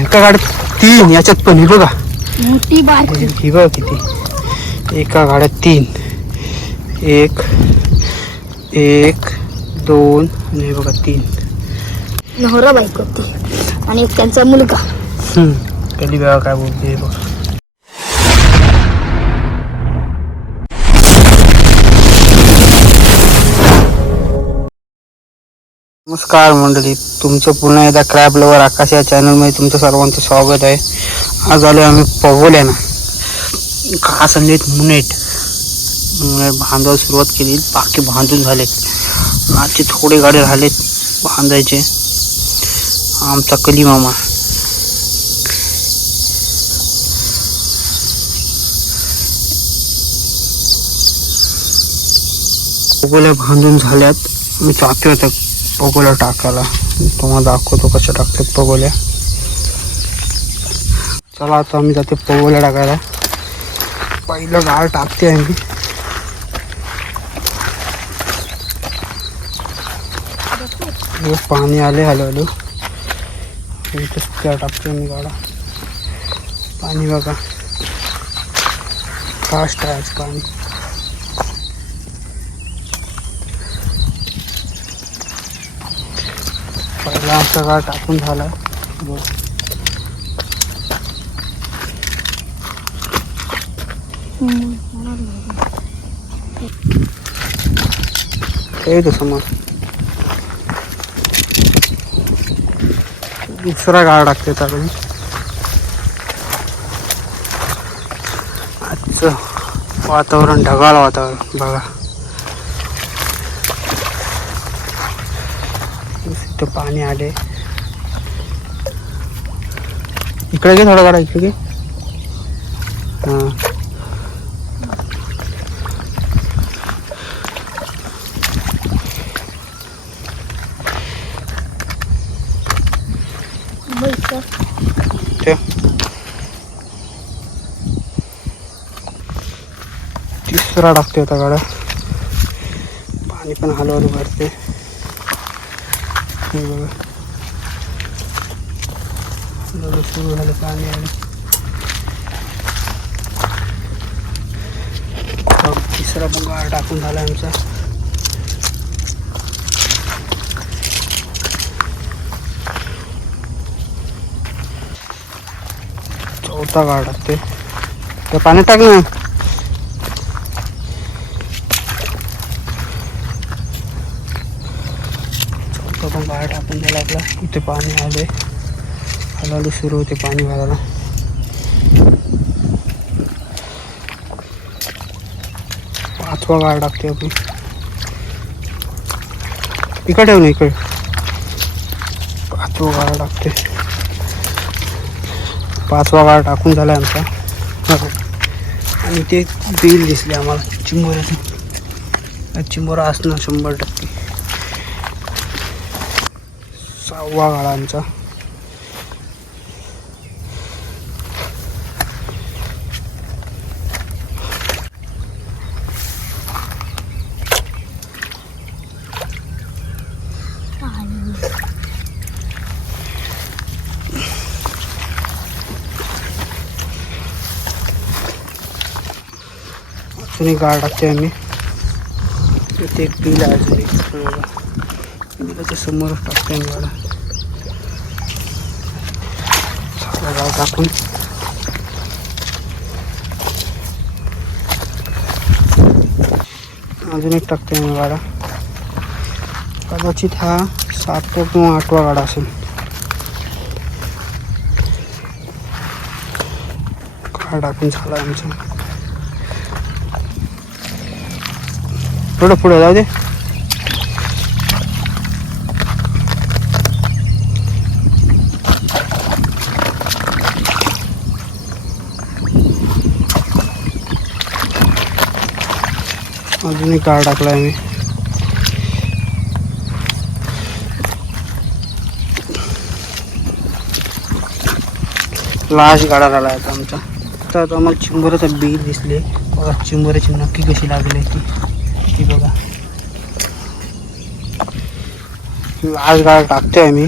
एका गाड्यात तीन याच्यात पण हे बघा. मोठी बारकी. ही बघा किती. एका गाड्यात तीन. एक एक दोन आणि बघा तीन. नवरा बायको ती आणि त्यांचा मुलगा. हम्म. कधी बघा काय बोलते हे बघा. नमस्कार मंडळी तुमचं पुन्हा एकदा क्रॅप लवर आकाश या चॅनलमध्ये तुमचं सर्वांचं स्वागत आहे. आज आलो आम्ही पगोल्या ना संधीत मुनेट. मुनेट बांधायला सुरुवात केली बाकी बांधून झाले. आजचे थोडे गाडे राहिले बांधायचे. आमचा कली मामा. पगोल्या बांधून झाल्यात. मी चाहते होते पगोल्या टाकायला. तुम्हाला दाखवतो कशा टाकतात पगोल्या. चला आता आम्ही जाते पगोल्या टाकायला. पहिलं गाळ टाकते आम्ही. पाणी आले हॅलो हॅलो त्या टाकतो मी गाडा पाणी बघा. फास्ट आहे पाणी. पहिला आमचा गाळ टाकून झाला. बघ. समोर. दुसरा गाळ टाकते त्यावेळी आजचं वातावरण ढगाळ वातावरण बघा. इथं पाणी आले. इकडे घे थोडा गाडा इकडे घे. हां. तिसरा टाकते आता गाड्या पाणी पण हलवलं भरते हे बघा सुरू झालं पाणी आणि तिसरा पण टाकून झाला आमचा. चौथा गाडा टाकते त्या पाण्यात टाक ना. चौथा पण टाकून द्यायला आपला इथे पाणी आले हळूहळू सुरू होते पाणी भरायला पाचवा गाळ टाकते आपण. इकडे ठेव ना इकडे. पाचवा गाळ टाकते. पाचवा गाळ टाकून झाला आमचा. आणि ते बिल दिसले आम्हाला. चिंबोऱ्याचं चिंबोरा असणार शंभर टक्के. वाघाळांचा. गाडा एक टाकते आम्ही. ते एक बिल आहे. समोर बिलाच्या समोरच टाकते आम्ही गाडा सगळा गाडा टाकून अजून एक टाकते आम्ही गाडा कदाचित हा सातवा किंवा आठवा गाडा असेल गाडा टाकून झाला आमचा थोडं पुढे जाऊ दे अजून एक टाकला आहे मी. लास्ट गाडा झाला आता आमचा. तर आता आम्हाला चिंबोराचं बिल दिसले. बघा चिंबराची नक्की कशी लागली ती. ती बघा. लास्ट गाडा टाकतोय आम्ही.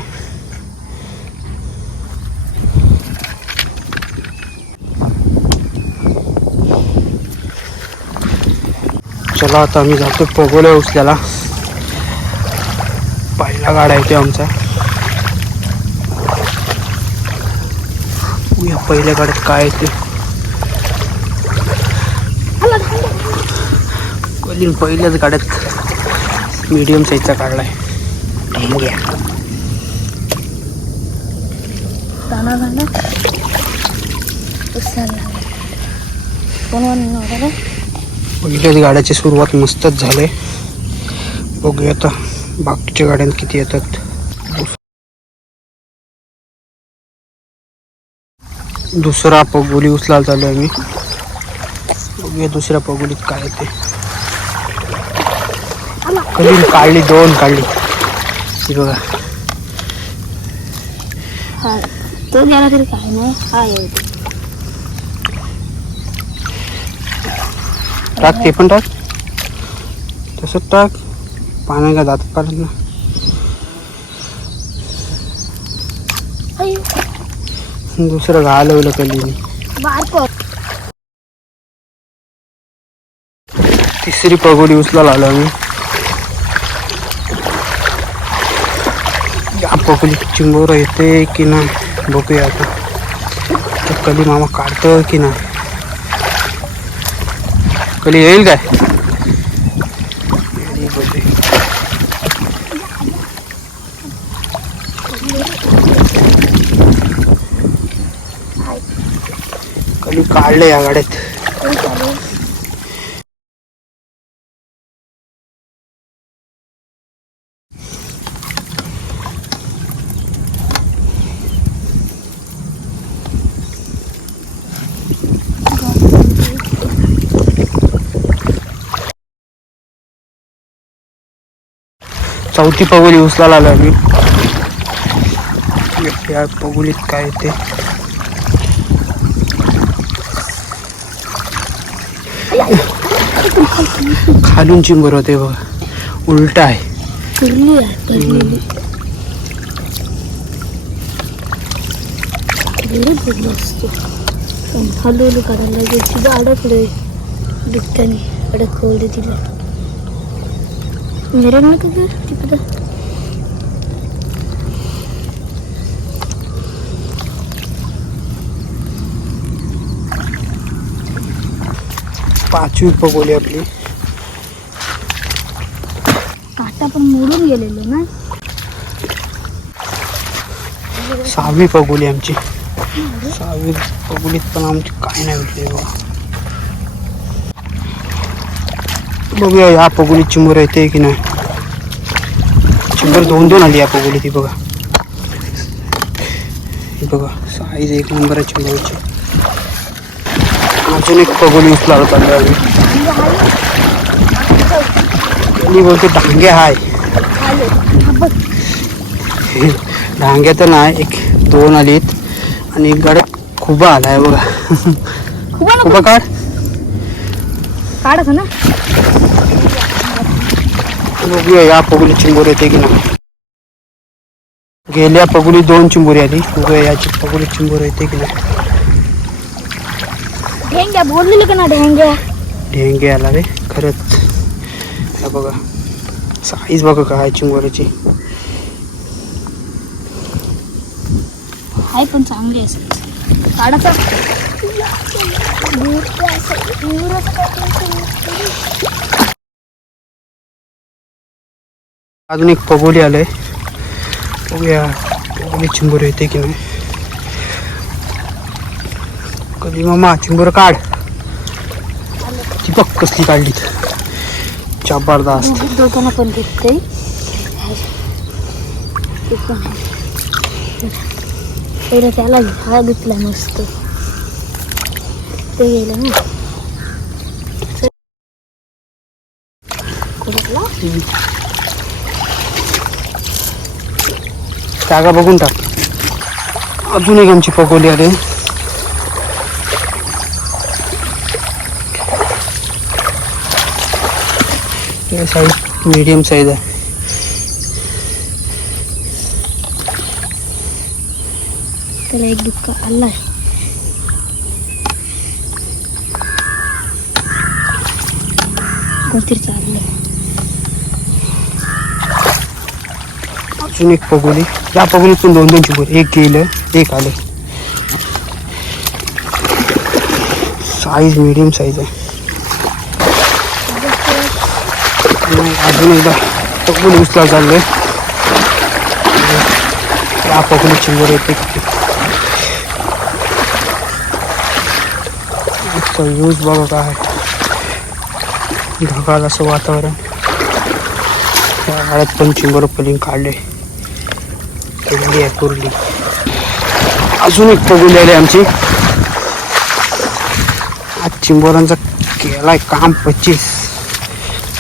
चला आता आम्ही जातो पोगोल्या उचल्याला पहिला गाडा येतो आमचा. या पहिल्या गाड्यात काय येते कलीन पहिल्याच गाड्यात मीडियम साईजचा काढलाय. ढेंग्या पहिल्याच गाड्याची सुरुवात मस्तच झाले. बघूया आता बाकीच्या गाड्यांत किती येतात. दुसरा पगोली उचलायला चालू आहे आम्ही. बघूया दुसऱ्या पगोलीत काय येते. कधी काढली दोन काढली. ती बघा. तो गेला तरी काय नाही. हा टाक ते पण टाक. तसंच टाक. पाण्या का जात पाडत ना दुसरं घालवलं कधी तिसरी पगोडी उचला लावला आम्ही. या पगोली चिंबोर येते की ना बघूया आता. कधी मामा काढतो की नाही. कली येईल काय? येईल काढलं कली काढले या गाड्यात चौथी पगोली उचलायला आलो आम्ही या पगोलीत काय येते खालून चिंबर होते बघा. उलट आहे. फिरली आहे करायला फिरली फिरली असते. पण हलवलं काढायला गेली तिला. मेरा नाव तुझं तिकडं पाचवी पगोली आपली काटा पण मोडून गेलेलो ना सहावी पगोली आमची सहावी पगोलीत पण आमची काय नाही भेटले बघा बघूया या पगोलीत चिंबर येते की नाही. चिंबर दोन दोन आली या पगोली ती बघा. ही बघा साईज एक नंबर आहे चिंबरची. अजून एक पगोली उचलायला चाललो आम्ही. मी बोलतो डांगे हाय. डांग्या तर नाही एक दोन आलीत. आणि एक गाड्या खुबा आलाय बघा. खुबा काढ. काढत ना? बघूया या पगुली चिंबोरी येते की नाही? गेल्या पगुली दोन चिंबोरी आली. बघूया याची पगुली चिंबोरी येते की नाही? ढेंग्या बोललेलं का ना ढेंग्या? ढेंगे आला रे खरंच. हा बघा साईज बघा काय चिंबोरीची हाय पण चांगली असेल काढाचा अजून एक पगोली आलंय. बघूया पगोली चिंबोरी येते की नाही. कधी मामा चिंबोर काढ. ती बघ कसली काढली जबरदस्त. दोघांना पण दिसते पहिलं त्याला हा घेतला मस्त ते गेलं ना जागा बघून टाक. अजून एक आमची पकोली आले. साईज मीडियम साईज आहे. त्याला एक दुःख आला. कोणतरी चाललं अजून एक पगोली या पगोलीतून दोन दोन चिंबोर. एक गेलं एक आले. साईज मिडियम साईज आहे. अजून एकदा पगोली उचला चाललंय. या पगोली चिंबोर येते यूज बघा काय आहे. ढगाळ असं वातावरण. त्या काळात पण चिंबर पलिंग काढले कुर्ली आहे कुर्ली. अजून एक पगुली आली आमची. आज चिंबोरांचा केलाय काम पच्चीस.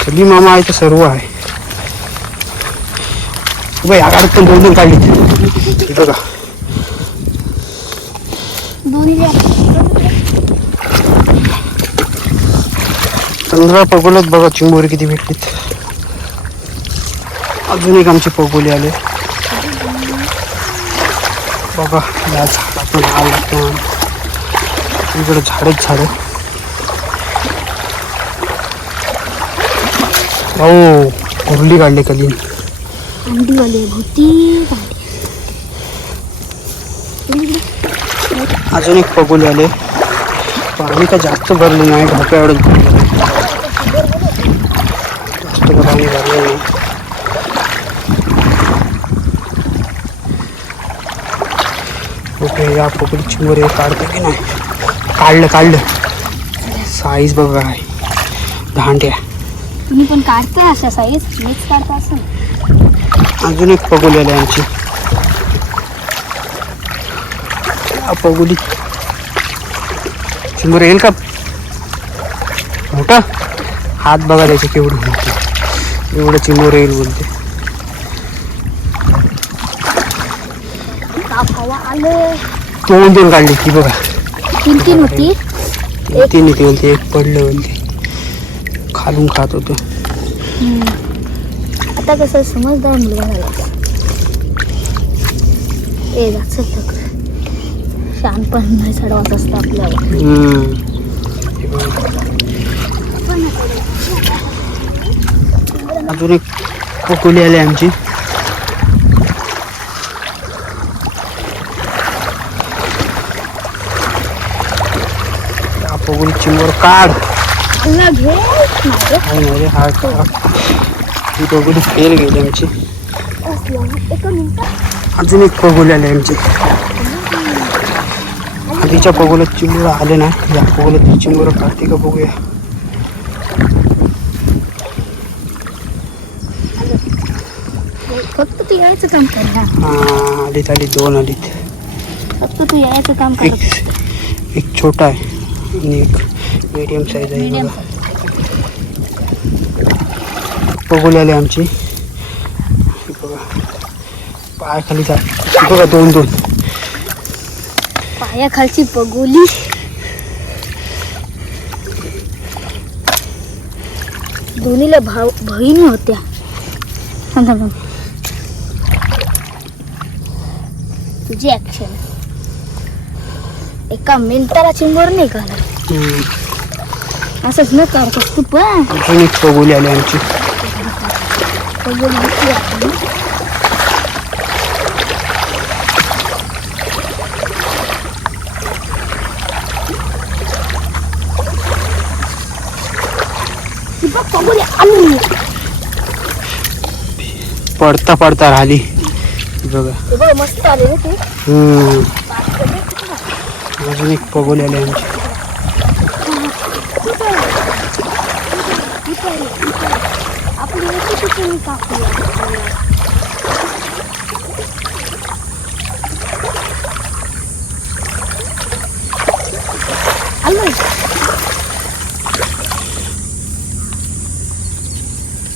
कली मामा आहे तर सर्व आहे. बाई आघाडीत पण दोन दोन काढली. बघा. पंधरा पगोल्यात बघा चिंबोरी किती भेटलीत. अजून एक आमची पगोली आले. बघा या झाडातून आल लागतो इकडे झाडच झाड हो कुर्ली काढली कली अंडीवाले भूती अजून एक पगोली आले पाणी का जास्त भरलं नाही ढोक्या एवढंच भरलं जास्त का पाणी भरलं या पगोली चिंबर हे काढतं की नाही? काढलं काढलं. साईज बघा. काय धांड्या. तुम्ही पण काढताय अशा साईज मीच काढता असं? अजून एक पगोली आली आमची. पगोली. चिंबर येईल का? मोठा? हात बघा त्याचे केवढं मोठं. एवढं चिंबोर येईल बोलते. हवा आलं. दोन दोन काढली ती बघा. तीन तीन होती? तीन तीन येते बोलते एक पडलं बोलते खालून खात होतो. आता कसं समजदार मुलगा झाला. ए जास्त तक शहाणपण नाही चढवत असतं आपल्याला. अजून एक पकोली आली आमची. पकोली चिंबोर काढ. नाही हा ही पकोली फेल गेली आमची मिनिटात अजून एक पगोली आली आमची. आधीच्या पगोल्यात चिंबोर आले ना. या पगोल्यात चिंबोर काढते का बघूया. फक्त तू यायचं काम कर हा आलीत आली दोन आलीत फक्त तू यायचं काम कर. एक एक छोटा आहे. आणि एक मीडियम साईज आहे बघा. पगोली आली आमची. बघा. पाय खाली जा बघा दोन दोन. पायाखालची पगोली दोन्हीला भाव बहिणी होत्या. तुझी ऍक्शन एका मिनिटाला चिंबर हम्म. असंच न करतोस तू पण. अजून एक पगोली आली आमची पगोली घेतली आपण. पडता पडता राहिली. बघा. मस्त आले. अजून एक पगोली आली आमची आपली याची कुठे कापूया आलं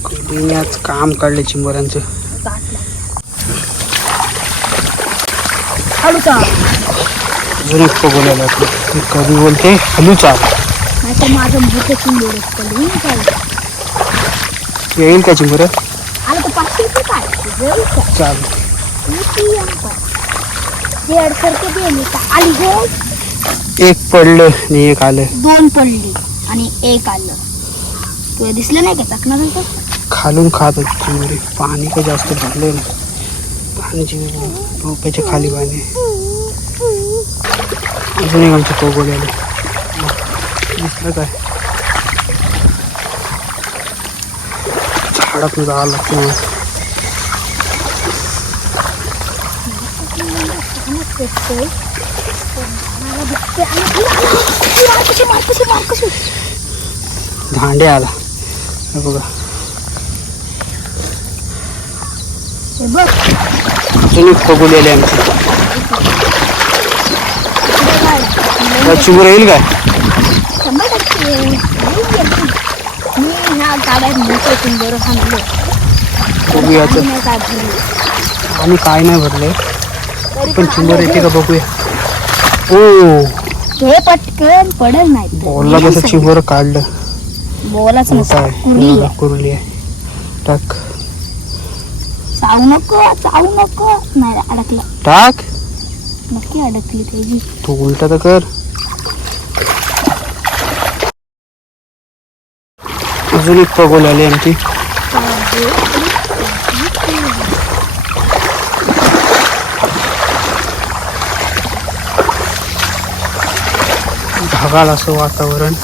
कधीने आज काम काढलं अजून एक आपली ती कधी बोलते? माझं मोठं चिंबोर येईल का चिंबर हो. एक पडलं आणि एक आलं. दोन पडली आणि एक आलं. तुला दिसलं नाही का टाकणार खालून खात होती चिंबोरी म्हणजे पाणी काही जास्त भरले ना पाण्याची डोक्याच्या खाली पाणी. अजून एक आमचे पोगोले आले. दिसलं काय? झाडात जावं लागतं धांडे आला. बघा बघ अजून एक पोगोले आले आमचे चिंबोर येईल काय शंभर टक्के नाही गेली. मी ह्या गाड्यात मोठं सुंदर थांबलो बघूयाचं नाही काढली. आम्ही काय नाही भरले पण चिंबोर येते का. बघूया ओ हे पटकन पडल नाही. बोलला कसं चिंबोर काढलं बोलाच. कुरली आहे टाक चावू नको चावू नको नाही अडकला टाक नक्की अडकली त्याची तू उलटा तर कर अजून एक पगोल आली आमची ढगाळ असं वातावरण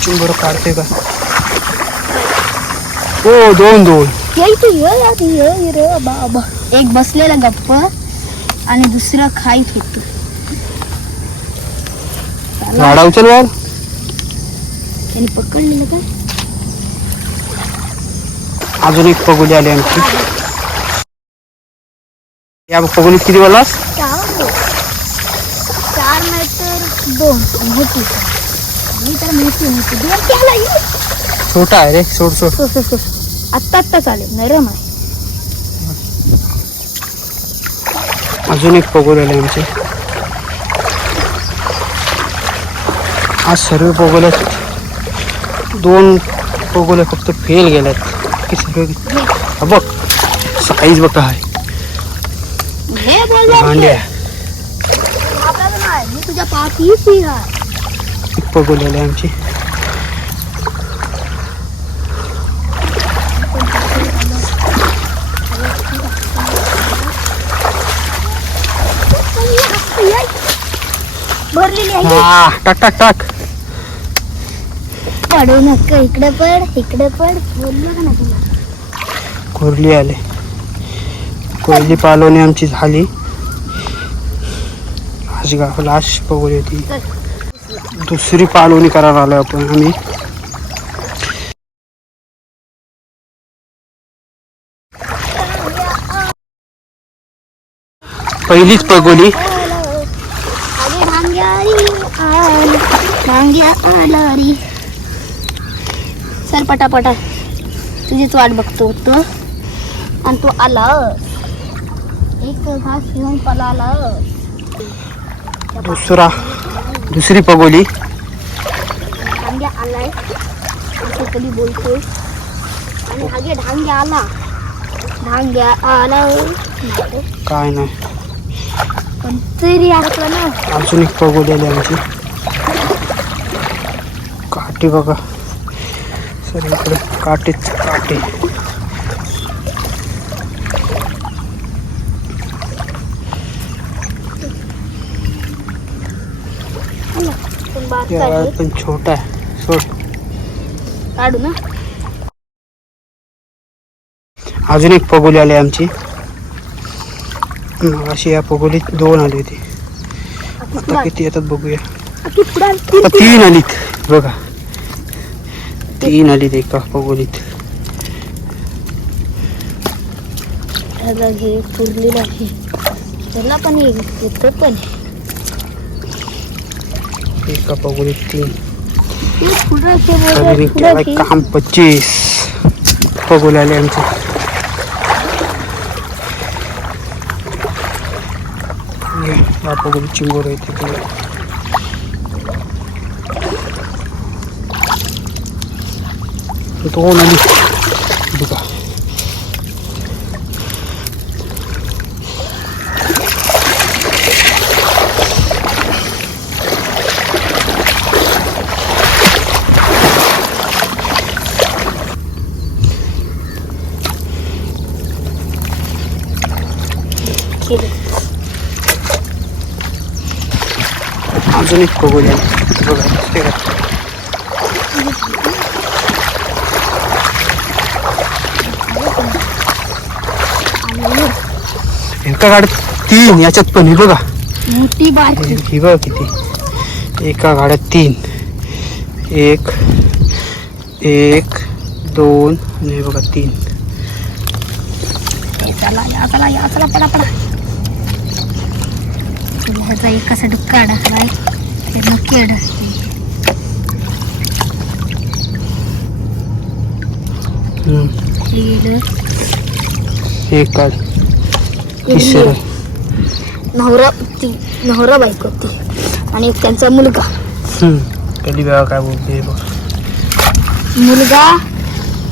चिंबर काढते का हो दोन दोन. बाबा एक बसलेला गप्प आणि दुसरं खाईत होत. झाडा उचल वर त्यांनी पकडलेलं काय? अजून एक पगोली आली आमची. या पगोलीत किती बोलास चार नाही तर दोन. मोठी मी तर त्याला ये. छोटा आहे रे सोड सोड सो, सो, सो. आत्ता आत्ता चालेल नरम आहे अजून एक पगोल आले आमचे. आज सर्व पगोल्यात दोन पगोल्या फक्त फेल गेल्यात. की सगळे हा बघ साईज बघ काय. हे भांड्या पाठीशी आहे. पगोल आमची. हा. टाक टाक टाक. पडू नका इकडे पड इकडे पड. बोललो का ना तुला? कोरली आले. कोरली पालवणी आमची झाली. आज गाव लास्ट पगोली होती दुसरी पालवणी करायला आलो आपण आम्ही. पहिलीच पगोली आली भांग्या आलारी. चल पटापटा. तुझीच वाट बघतो तो आणि तू आला एक घास घेऊन पळाला दुसरा. दुसरी पगोली. ढांग्या आलाय. कधी बोलतोय. आणि हागे ढांग्या आला. ढांग्या आला. काय नाही. पण तरी अडकला ना. अजून एक पगोली आली आमची. काठी बघा. सर इकडे काटेच काटे पण छोटा आहे. सोड. काढू ना. अजून एक पगोली आली आमची. अशी या पगोलीत दोन आली होती. आता किती येतात बघूया. तीन आलीत. बघा. तीन आलीत एका पगोलीत त्याला हे पुरलेलं आहे त्याला पण येतं पण एका पगोलीत तीन तू पुढं ते तरी बोलत पुढं केलाय घे. ちょっと大波いるかきれい。あずねここにある。एका गाड्यात तीन याच्यात पण ही बघा. मोठी बारकी ही बघा किती. एका गाड्यात तीन. एक एक दोन आणि हे बघा तीन. चला या चला या चला पडा पडा. ह्याचा एक कसा डुक्का अडकलाय ते नक्की अडकते. हम्म. गेलं एक काढ गेलं. नवरा ती नवरा बायको ती आणि त्यांचा मुलगा. कधी बघा काय बोलते मुलगा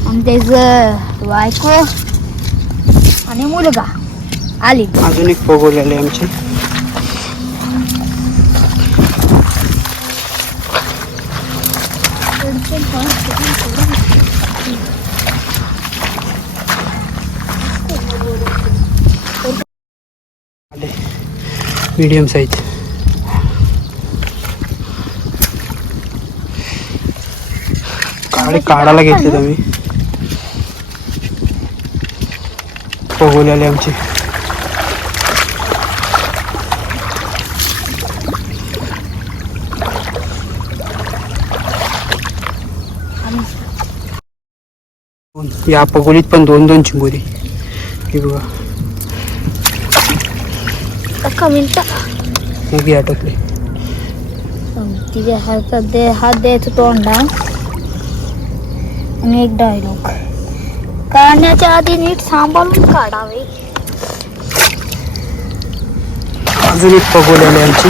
आणि त्याचं बायको आणि मुलगा. आली. अजून एक पगोली आली आमची. मीडियम साईज काळे काढायला घेतले आम्ही पगोली आली आमची. या पगोलीत पण दोन दोन चिंबोरी हे बघा. एका मिनिट मुगी अटकले तिच्या हातात दे हात द्यायचं तोंडा आणि एक डायलॉग काढण्याच्या आधी नीट सांभाळून काढावे. अजून एक पगोली आली आमची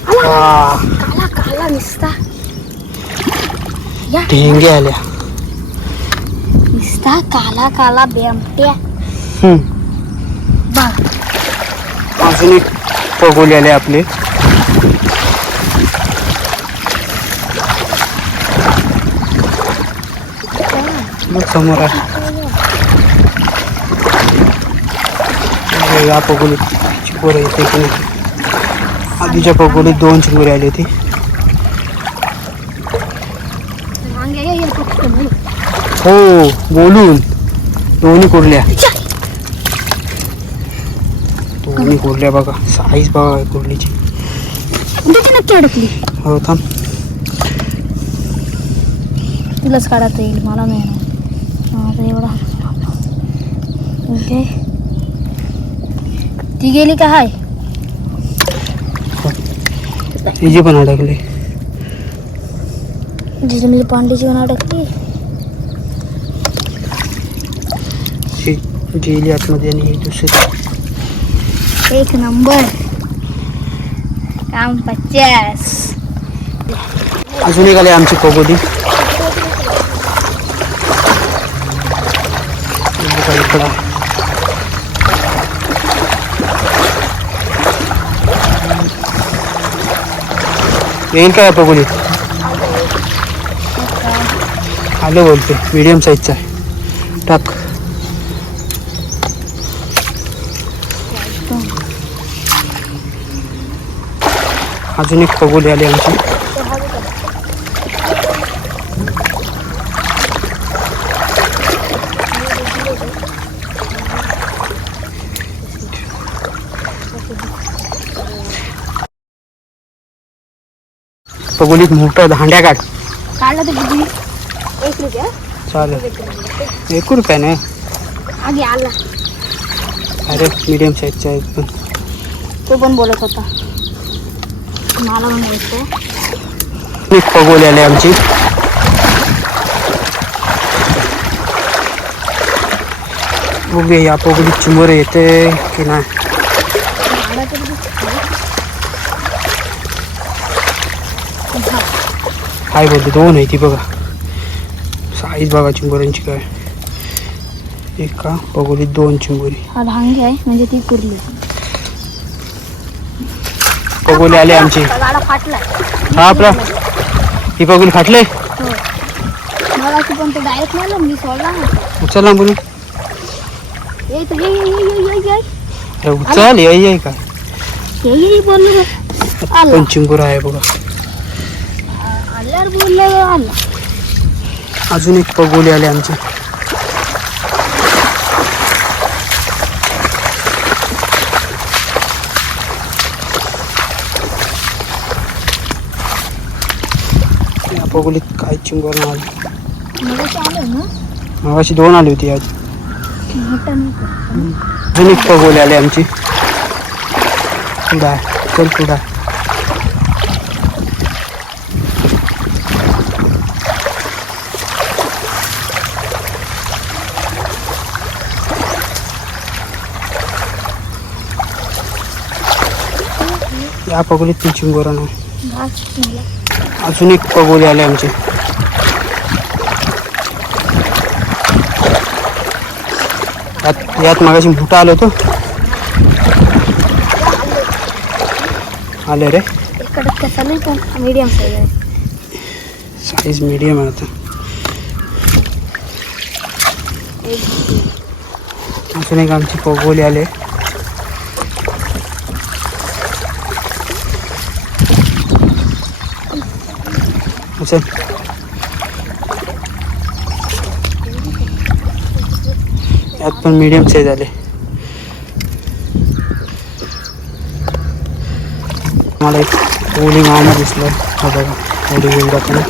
आ, काला काला निसता ढेंगे आल्या. निसता काला काला बेमट्या. हम्म. बघ अजून एक पगोली आले आपले. मग समोर आहे. या पगोलीत चिंबोर येते की नाही आधीच्या पगोलीत दोन चिंबोरी आली होती मागे ये, ये, फक्त बोल. हो बोलून. दोन्ही कुर्ल्या. दोन्ही कुर्ल्या बघा. साईज बघा कुर्लीची. नक्की अडकली. हो थांब. तुलाच काढता येईल मला नाही एवढा ओके. ती गेली का? हाय. हिची पण अडकली. पांडेची पण अडकली ही गेली आतमध्ये आणि ही दुसरी एक नंबर. काम पचास. अजून एक आली आमची पगोली इकडं. येईल काय पगोलीत आलं बोलते. मीडियम साईजचा आहे. टाक. अजून एक पगोली आली आमची. पगोलीत मोठं दांड्या काढ. काढलं तर किती? एक रुपया चालेल. एक रुपये. नाही. आला. अरे मीडियम साईजचा आहे पण तो पण बोलत होता. पगोली आली आमची. बघूया या पगोलीत चिमोर येते की नाही. काय बोलते दोन आहे ती बघा. साईज बघा चिंबोऱ्यांची काय. एका बघोलीत दोन चिंबोरी हा आहे म्हणजे ती कुरली. बघोली आले आमची. गाडा हा आपला. ही बघोली फाटले? मला ती पण तो डायरेक्ट नाही मी सोडला नव्हता उचल ना बोलू. तू ये ये ये ये ये. अरे उचल ये ये काय ये ये ये बोललो आला. पण चिंबोरा आहे बघा. आल्यावर बोललो आला. अजून एक पगोली आले आमचे. या पगोलीत काय नाही आले ना? मगाशी दोन आली होती आज. एक पगोली आले आमची. पुढा चल पुढा या पगोलीत ती चिंबोरा नाही. अजून एक पगोली आले आमचे. यात यात मागाशी मोठा आलो होतो. आले रे. मीडियम साईज आहे. साईज मीडियम आहे आता. अजून एक आमची पगोली आले. चल. यात पण मीडियम साईज आले. मला एक ओली मामा दिसलं. हा बघा ओली घेऊन जाताना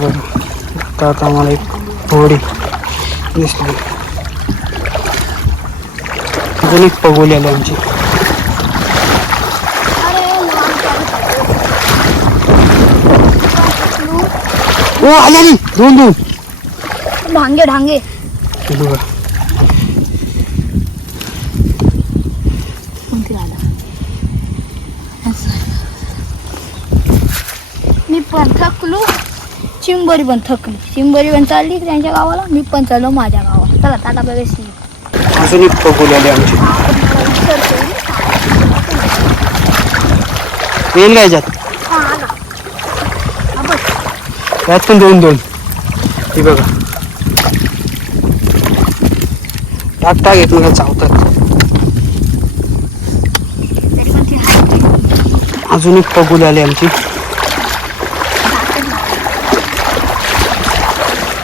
बघा. आता मला एक होडी दिसली. अजून एक पगोली आली आमची अरे ओ आले आली दोन दोन ढांगे ढांगे हे बघा कोणती आला मी पण थकलो चिंबरी पण थकली चिंबरी पण चालली त्यांच्या गावाला मी पण चाललो माझ्या गावाला चला टाटा अजून एक आली आमची येईल का याच्यात हा आला हा बघ यात पण दोन दोन. हे बघा. टाक टाक एकमेकाला चावतात. त्याच्यावरती अजून एक पगोली आली आमची.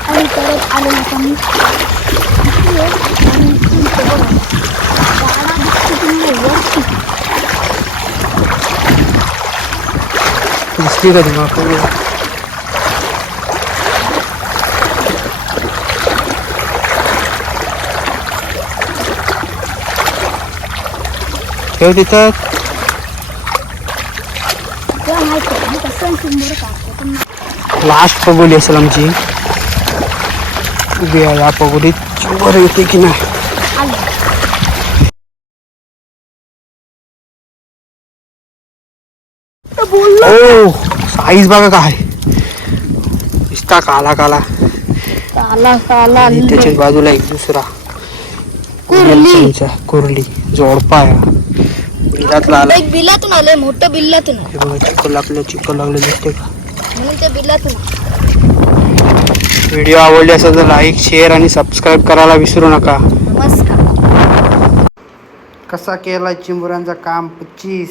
आणि परत ना मी इकडे आणि इकडे बघा. गाडा दिसतो तुम्ही वरती. दिसली का तुम्हाला पगोली ठेव तिथं लास्ट पगोली असेल आमची. उभी आहे या पगोलीत चिंबर येते की नाही? ओ साईज बघा काय. नुसता काला काला. काला काला त्याच्या बाजूला एक दुसरा. कुर्ली. कुर्ली. जोडपा आहे बिलातला आला. एक बिल्लातून आलंय मोठं बिल्लातून. हे बघा चिकल लागलं चिकल लागलं दिसते का म्हणून ते बिल्लातून आहे. व्हिडिओ आवडले असेल तर लाईक शेअर आणि सबस्क्राईब करायला विसरू नका. नमस्कार. कसा केला चिंबुरांचा काम? पच्चीस.